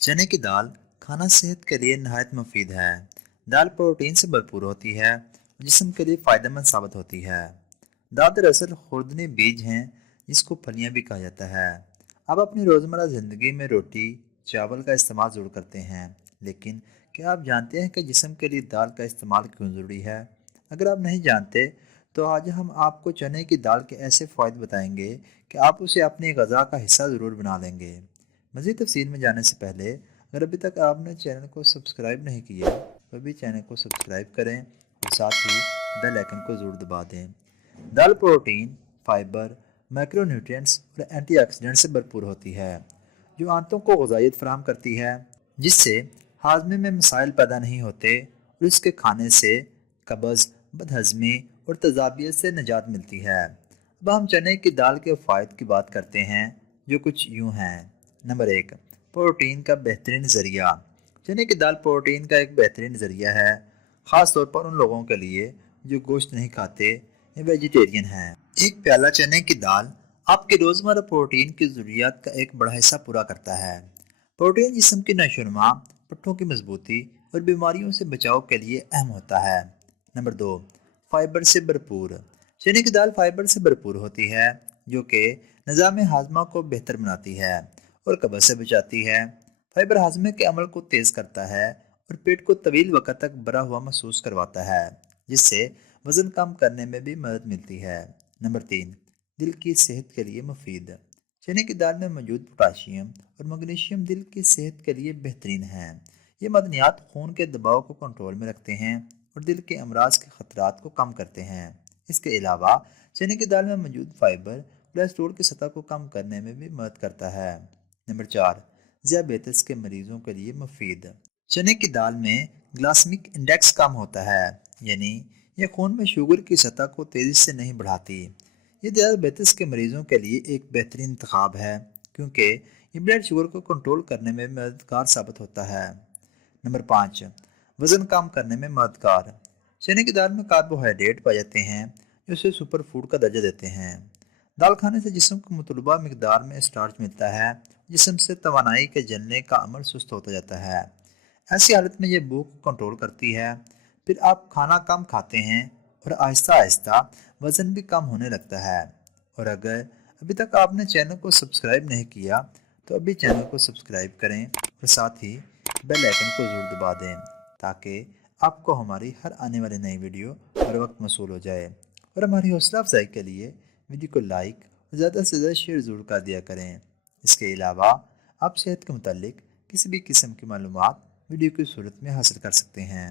चने की दाल खाना सेहत के लिए नहायत मुफीद है। दाल प्रोटीन से भरपूर होती है और जिस्म के लिए फ़ायदेमंद साबित होती है। दाल दरअसल खुर्दनी बीज हैं जिसको फलियां भी कहा जाता है। आप अपनी रोज़मर्रा ज़िंदगी में रोटी चावल का इस्तेमाल ज़रूर करते हैं, लेकिन क्या आप जानते हैं कि जिस्म के लिए दाल का इस्तेमाल क्यों ज़रूरी है? अगर आप नहीं जानते तो आज हम आपको चने की दाल के ऐसे फ़ायदे बताएंगे कि आप उसे अपनी ग़ज़ा का हिस्सा ज़रूर बना लेंगे। मज़ीद तफ़सील में जाने से पहले अगर अभी तक आपने चैनल को सब्सक्राइब नहीं किया तो अभी चैनल को सब्सक्राइब करें और साथ ही बेल आइकन को ज़रूर दबा दें। दाल प्रोटीन, फाइबर, मैक्रोन्यूट्रिएंट्स और एंटीऑक्सीडेंट से भरपूर होती है जो आंतों को ग़िज़ाइयत फराहम करती है, जिससे हाजमे में मसाइल पैदा नहीं होते और इसके खाने से कब्ज़, बदहज़मी और तजाबियत से निजात मिलती है। अब हम चने की दाल के फ़ायदे की बात करते हैं जो कुछ यूँ हैं। नंबर 1, प्रोटीन का बेहतरीन ज़रिया। चने की दाल प्रोटीन का एक बेहतरीन ज़रिया है, ख़ास तौर पर उन लोगों के लिए जो गोश्त नहीं खाते या वेजिटेरियन हैं। एक प्याला चने की दाल आपके रोज़मर्रा प्रोटीन की ज़रूरियात का एक बड़ा हिस्सा पूरा करता है। प्रोटीन जिस्म की नशोनुमा, पट्टों की मजबूती और बीमारियों से बचाव के लिए अहम होता है। नंबर 2, फाइबर से भरपूर। चने की दाल फाइबर से भरपूर होती है जो कि निज़ाम हाजमा को बेहतर बनाती है और कब्ज़ से बचाती है। फाइबर हाजमे के अमल को तेज़ करता है और पेट को तवील वक़्त तक भरा हुआ महसूस करवाता है, जिससे वज़न कम करने में भी मदद मिलती है। नंबर 3, दिल की सेहत के लिए मुफीद। चने की दाल में मौजूद पोटाशियम और मैग्नीशियम दिल की सेहत के लिए बेहतरीन हैं। ये मदनियात खून के दबाव को कंट्रोल में रखते हैं और दिल के अमराज के ख़तरात को कम करते हैं। इसके अलावा चने की दाल में मौजूद फाइबर कोलेस्ट्रॉल की सतह को कम करने में भी मदद करता है। नंबर 4, ज़ियाबेतिस के मरीजों के लिए मुफीद। चने की दाल में ग्लाइसेमिक इंडेक्स कम होता है, यानी यह खून में शुगर की सतह को तेज़ी से नहीं बढ़ाती। ये ज़ियाबेतिस के मरीजों के लिए एक बेहतरीन इंतखाब है क्योंकि ये ब्लड शुगर को कंट्रोल करने में मददगार साबित होता है। नंबर 5, वज़न कम करने में मददगार। चने की दाल में कार्बोहाइड्रेट पाए जाते हैं जो उसे सुपर फूड का दर्जा देते हैं। दाल खाने से जिस्म को मतलूबा मिकदार में स्टार्च मिलता है, जिस्म से तवानाई के जलने का अमल सुस्त होता जाता है। ऐसी हालत में ये भूख को कंट्रोल करती है। फिर आप खाना कम खाते हैं और आहिस्ता आहिस्ता वज़न भी कम होने लगता है। और अगर अभी तक आपने चैनल को सब्सक्राइब नहीं किया तो अभी चैनल को सब्सक्राइब करें और साथ ही बेल आइकन को ज़रूर दबा दें ताकि आपको हमारी हर आने वाली नई वीडियो हर वक्त मौसूल हो जाए। और हमारी हौसला अफजाई के लिए वीडियो को लाइक और ज़्यादा से ज़्यादा शेयर ज़रूर कर दिया करें। इसके अलावा आप सेहत के मुतालिक किसी भी किस्म की मालूमात वीडियो की सूरत में हासिल कर सकते हैं।